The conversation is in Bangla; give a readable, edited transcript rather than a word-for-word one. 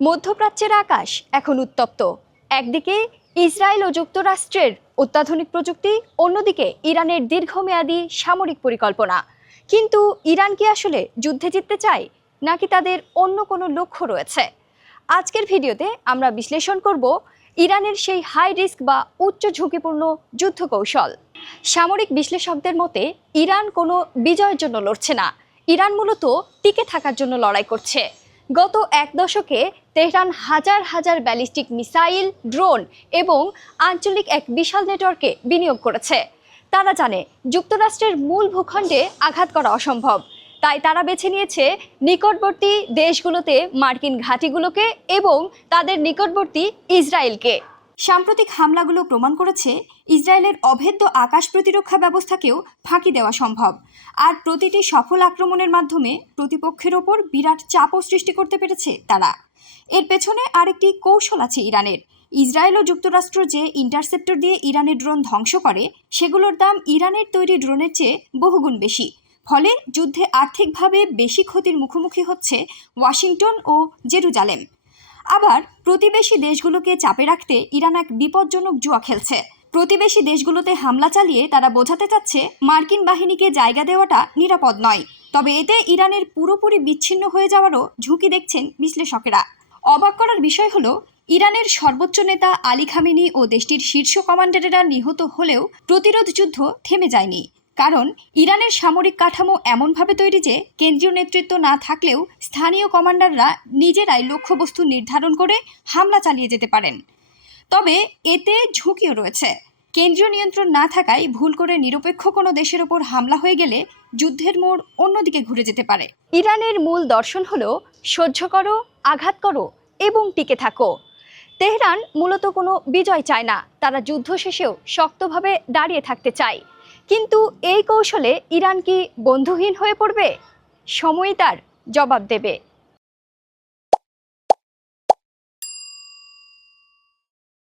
মধ্যপ্রাচ্যের আকাশ এখন উত্তপ্ত। একদিকে ইসরায়েল ও যুক্তরাষ্ট্রের অত্যাধুনিক প্রযুক্তি, অন্যদিকে ইরানের দীর্ঘমেয়াদী সামরিক পরিকল্পনা। কিন্তু ইরান কি আসলে যুদ্ধে জিততে চায়, নাকি তাদের অন্য কোনো লক্ষ্য রয়েছে? আজকের ভিডিওতে আমরা বিশ্লেষণ করব ইরানের সেই হাই রিস্ক বা উচ্চ ঝুঁকিপূর্ণ যুদ্ধ কৌশল। সামরিক বিশ্লেষকদের মতে ইরান কোনো বিজয়ের জন্য লড়ছে না, ইরান মূলত টিকে থাকার জন্য লড়াই করছে। গত এক দশকে তেহরান হাজার হাজার ব্যালিস্টিক মিসাইল, ড্রোন এবং আঞ্চলিক এক বিশাল নেটওয়ার্কে বিনিয়োগ করেছে। তারা জানে যুক্তরাষ্ট্রের মূল ভূখণ্ডে আঘাত করা অসম্ভব, তাই তারা বেছে নিয়েছে নিকটবর্তী দেশগুলোতে মার্কিন ঘাঁটিগুলোকে এবং তাদের নিকটবর্তী ইসরায়েলকে। সাম্প্রতিক হামলাগুলো প্রমাণ করেছে ইসরায়েলের অভেদ্য আকাশ প্রতিরক্ষা ব্যবস্থাকেও ফাঁকি দেওয়া সম্ভব। আর প্রতিটি সফল আক্রমণের মাধ্যমে প্রতিপক্ষের ওপর বিরাট চাপও সৃষ্টি করতে পেরেছে তারা। এর পেছনে আরেকটি কৌশল আছে ইরানের। ইসরায়েল ও যুক্তরাষ্ট্র যে ইন্টারসেপ্টর দিয়ে ইরানের ড্রোন ধ্বংস করে, সেগুলোর দাম ইরানের তৈরি ড্রোনের চেয়ে বহুগুণ বেশি। ফলে যুদ্ধে আর্থিকভাবে বেশি ক্ষতির মুখোমুখি হচ্ছে ওয়াশিংটন ও জেরুজালেম। আবার প্রতিবেশী দেশগুলোকে চাপে রাখতে ইরান এক বিপজ্জনক জুয়া খেলছে। প্রতিবেশী দেশগুলোতে হামলা চালিয়ে তারা বোঝাতে চাচ্ছে মার্কিন বাহিনীকে জায়গা দেওয়াটা নিরাপদ নয়। তবে এতে ইরানের পুরোপুরি বিচ্ছিন্ন হয়ে যাওয়ারও ঝুঁকি দেখছেন বিশ্লেষকেরা। অবাক করার বিষয় হলো, ইরানের সর্বোচ্চ নেতা আলী খামেনি ও দেশটির শীর্ষ কমান্ডারেরা নিহত হলেও প্রতিরোধ যুদ্ধ থেমে যায়নি। কারণ ইরানের সামরিক কাঠামো এমনভাবে তৈরি যে কেন্দ্রীয় নেতৃত্ব না থাকলেও স্থানীয় কমান্ডাররা নিজেরাই লক্ষ্যবস্তু নির্ধারণ করে হামলা চালিয়ে যেতে পারেন। তবে এতে ঝুঁকিও রয়েছে। কেন্দ্রীয় নিয়ন্ত্রণ না থাকায় ভুল করে নিরপেক্ষ কোনো দেশের ওপর হামলা হয়ে গেলে যুদ্ধের মোড় অন্যদিকে ঘুরে যেতে পারে। ইরানের মূল দর্শন হলো সহ্য করো, আঘাত করো এবং টিকে থাকো। তেহরান মূলত কোনো বিজয় চায় না, তারা যুদ্ধ শেষেও শক্তভাবে দাঁড়িয়ে থাকতে চায়। কিন্তু এই কৌশলে ইরান কি বন্ধুহীন হয়ে পড়বে? সময়ই তার জবাব দেবে।